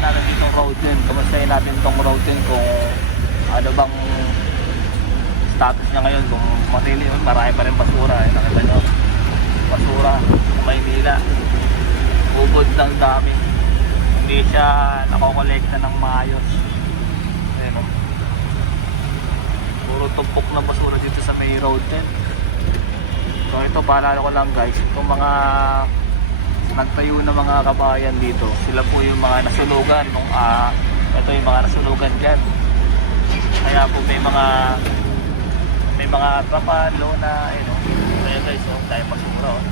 natin itong road din. Kamustahin natin itong road din kung ano bang status niya ngayon. Kung matili yun, marami pa rin basura. Eh. Nakita nyo, basura Maynila. Bubod ng dami. Hindi siya nakokolekta ng maayos. Ayan o. Puro tumpok ng basura dito sa may road din. So ito paalala ko lang guys, itong mga nagtayo ng mga kabayan dito, sila po yung mga nasulugan nung ah ito yung mga nasulugan diyan. Kaya po may mga may mga trapalo na ano, ayan guys, oh, tayo basura oh.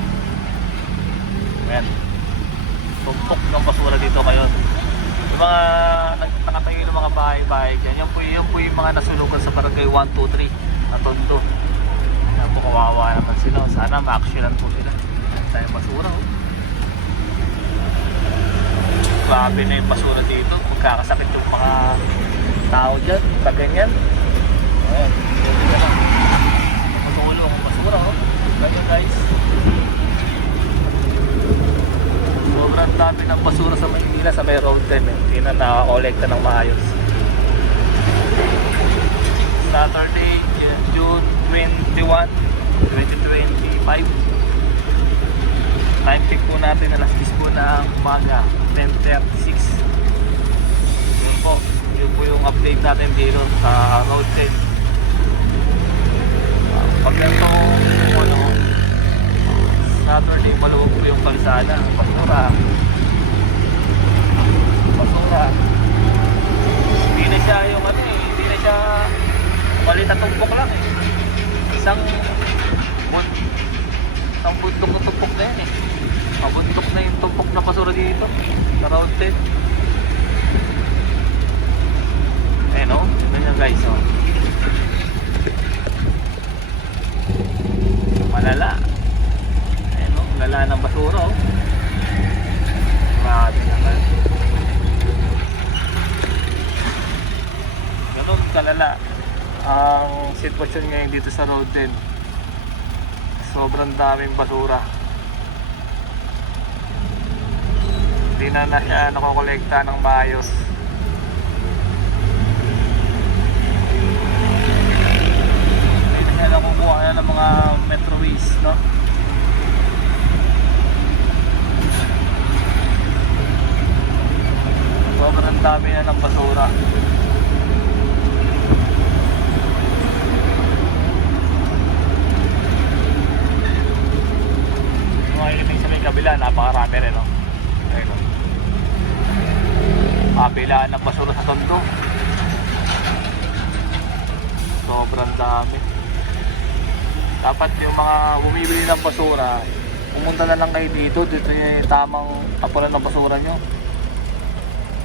Ayan. Tumpok ng basura dito kayo. Yung mga nag- nakatayo ng mga bahay-bahay dyan, yan po, yan po yung mga nasulugan sa barangay 1, 2, 3 na tondo. Yan po kawawa naman sila. Sana ma-actionan po sila. Tayo basura oh. Grabe na yung basura dito. Magkakasakit yung mga tao dyan. Sa ganyan. Ayan. Buti na lang. Ang basura oh. Ganyan guys. Sobrang dami ng basura sa Maynila sa may road din eh. Hindi na nakakolekta ng maayos. Saturday, June 21, 2025. Time check natin alas 10 po ng umaga, 10.36. Yun po, yun po yung update natin dito sa road trip. Uh, pag ganito, ano, Saturday, maluwag po yung kalsada. Basura. Basura. Hindi na siya yung ano eh, hindi na siya malit na tumpok lang eh. Isang bun isang bundok na tumpok na yan eh. Mabundok na yung tumpok na basura dito. Sa road 10. Ayan o, ganyan guys o. Malala. Ayan o, lala ng basura o. Grabe naman. Ganun kalala ang sitwasyon ngayon dito sa road din. Sobrang daming basura. Hindi na na siya nakokolekta ng maayos. Hindi na nakukuha na ng mga metro waste, no? Sobrang dami na ng basura. Yung mga iliming sa may kabila, napakarami rin, no? Ayun, no? Kabilaan ng basura sa tondo. Sobrang dami. Dapat yung mga bumibili ng basura, pumunta na lang kayo dito. Dito yung tamang tapunan ng basura nyo.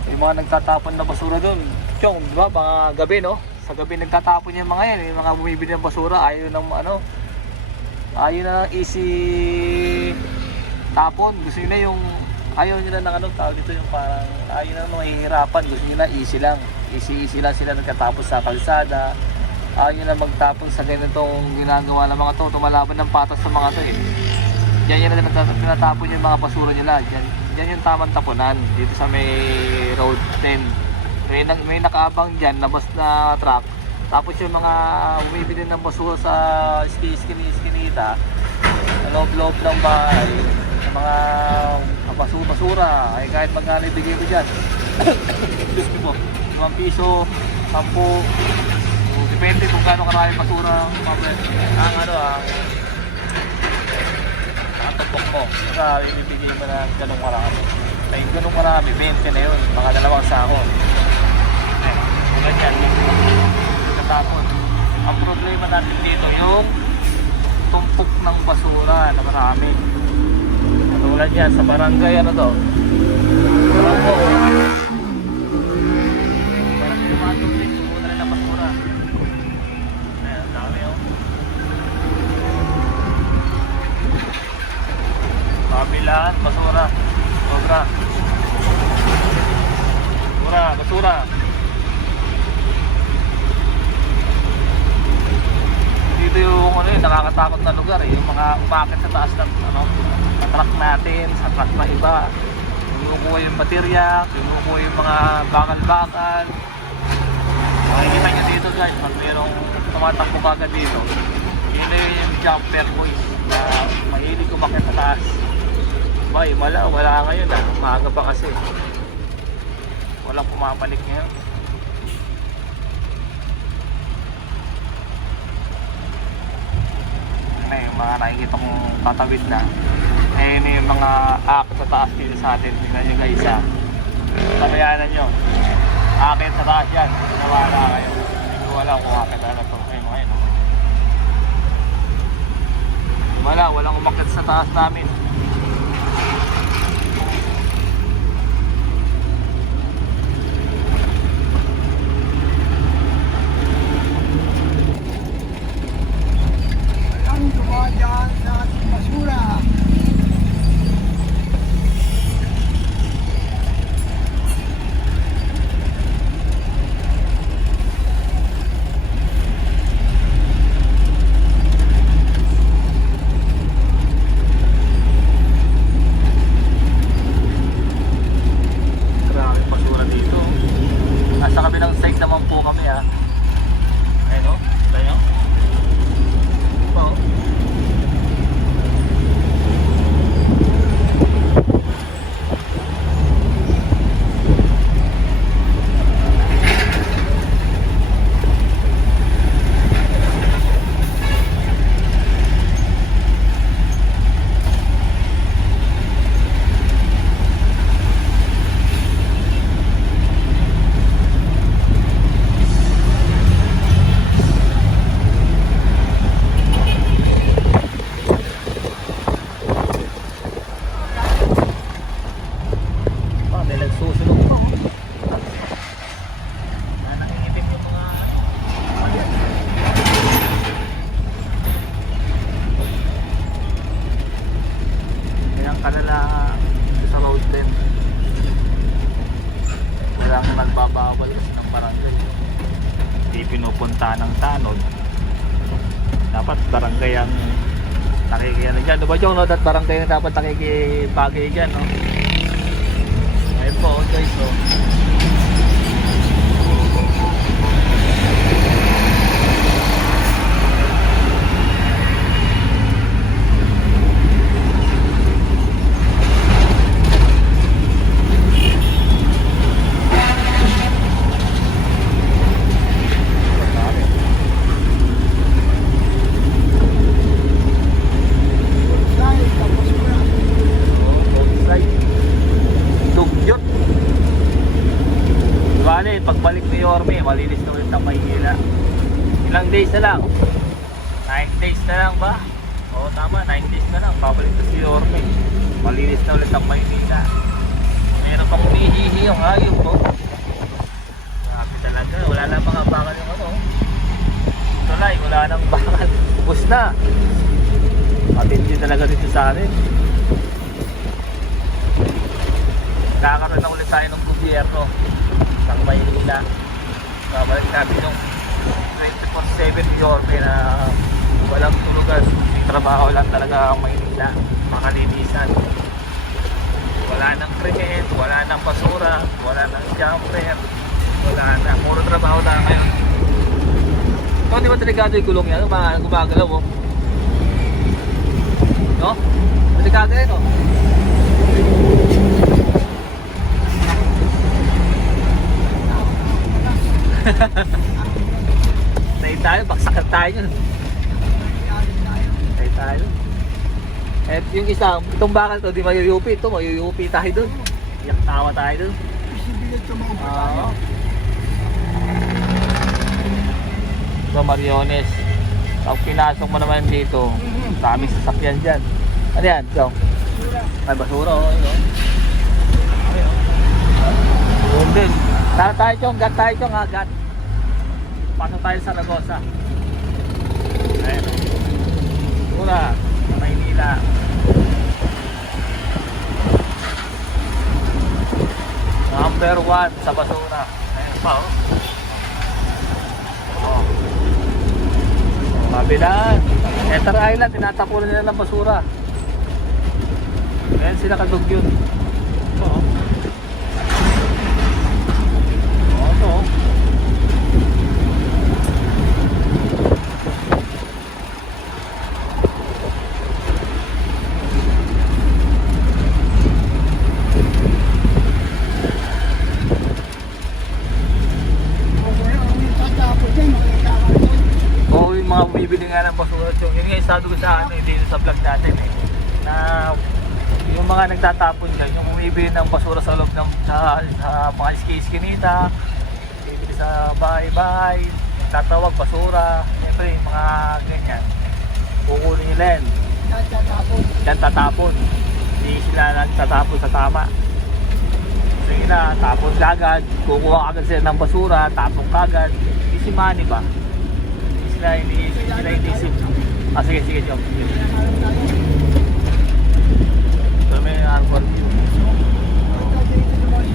Yung mga nagtatapon ng basura doon. Chong, di ba? Mga gabi, no? Sa gabi nagtatapon yung mga yan. Yung mga bumibili ng basura, ayaw ng ano, ayaw na easy tapon. Gusto nila yung, ayaw nila ng ano, tawag dito yung parang, ayaw ng mahihirapan. Gusto nila easy lang. Easy, easy lang sila nagkatapos sa kalsada. Ayaw nila magtapon sa ganitong ginagawa ng mga to. Tumalaban ng patas sa mga to eh. Diyan tinata- tinatapon yung mga basura nila. Diyan, diyan yung tamang tapunan. Dito sa may road 10. May, may nakaabang dyan na bus na truck. Tapos yung mga bumibili ng basura sa skinny-skinita, sa loob-loob ng bahay, mga basura-basura, ay kahit magkano ibigay mo dyan. Excuse me po. 5 piso, 10, So, depende kung gaano karami basura ang ano ang ang tupok mo. Saka ibibigay mo na ganong marami. Ay ganong marami, 20 na yun. Mga dalawang sako. So ganyan. Katapon. Ang problema natin dito yung tumpok ng basura na marami. Katulad yan sa barangay ano to. Barangay. Parang tumatubig, tumunan na ng basura. Ayan, ang dami oh. Kabilaan, basura. Sobra. Basura, basura. Dito yung ano yun, nakakatakot na mga umakit sa taas ng ano, sa truck natin, sa truck na iba. Yung kinukuha yung baterya, kinukuha yung mga bakal-bakal. Makikita nyo dito guys, pag mayroong tumatakbo kagad dito, yun na yung jumper boys na mahilig kumakit sa taas. Bay, wala, wala ngayon ah. Maaga pa kasi. Walang pumapalik ngayon. Ano yung mga nakikita kong tatawid na. Eh, yung mga akit sa taas dito sa atin. Tingnan nyo guys ah. Pamayanan nyo. Akit sa taas yan. Nawala kayo. Hindi ko alam kung akit na to. Ayun, ayun. Wala, walang umakit sa taas namin. Ang dumadaan sa ating basura. Grabe basura dito. Nasa kabilang side naman po kami ha. Ayun o. Tayo. Po. Ah, may nagsusunog pa. Ah, nangingitim yung mga... Kaya kalala sa road din. Walang nagbabawal kasi ng barangay. Hindi pinupunta ng tanod. Dapat barangay ang nakikiano dyan. Diba Jong, no? Dat barangay na dapat nakikibagay dyan, no? Ayun po, guys, oh. Dahil ang Maynila. Ilang days na lang? 9 days na lang ba? Oo, tama, 9 days na lang. Pabalik na si Yorme. Malinis na ulit ang Maynila. Meron pang umihihi yung hayop ko. Grabe talaga. Wala na mga bakal yung ano. Tulay, wala nang bakal. Ubus na. Matindi talaga dito sa atin. Nagkakaroon na ulit tayo ng gobyerno ng Maynila. Babalik natin yung 24-7 Yorme na walang tulugan. Trabaho lang talaga ang Maynila. Makalinisan. Wala nang krimen, wala nang basura, wala nang jumper, wala na. Puro trabaho na ngayon. Ito, di ba delikado yung gulong yan? Guma- Gumagalaw mo. No? Delikado ito. Tayo tayo, baksakan tayo. Tayo tayo. Eh, yung isa, itong bakal to, di mayuyupi. Ito, mayuyupi tayo dun. Iyak tawa tayo Oo. bata. Ito, Mariones. Pag pinasok mo naman dito, dami sasakyan dyan. Ano yan? Ikaw? Ay, basura, oh. Ayun, oh. Ayun, oh. Yun din. Tara tayo, Chong. Gat tayo, Chong, ha? Gat. Pasok tayo sa Nagosa. Ayun. Basura. Sa Maynila. Number one sa basura. Ayun pa, oh. Oh. Mabilaan. Ether Island, tinatapunan nila ng basura. Ngayon sila kadugyot. Oo. Yung yun nga sabi ko sa ano hindi sa vlog natin eh na yung mga nagtatapon dyan yung umibili ng basura sa loob ng sa, sa mga iski-iskinita bibili sa bahay-bahay tatawag basura siyempre yung mga ganyan. Kukunin nila yan. Yan, tatapon. yan tatapon hindi sila nagtatapon sa tama. Sige na tapon kagad kukuha agad sila ng basura tapon kagad. Easy money ba? Hindi sila hindi hindi sila ah sige sige Jom sige Pinangalan tayo. so may arbor Ito, dito naman.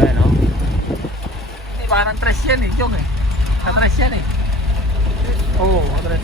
ayan o hindi parang tres yan eh Jom eh sa tres. Yan eh oo oh, tres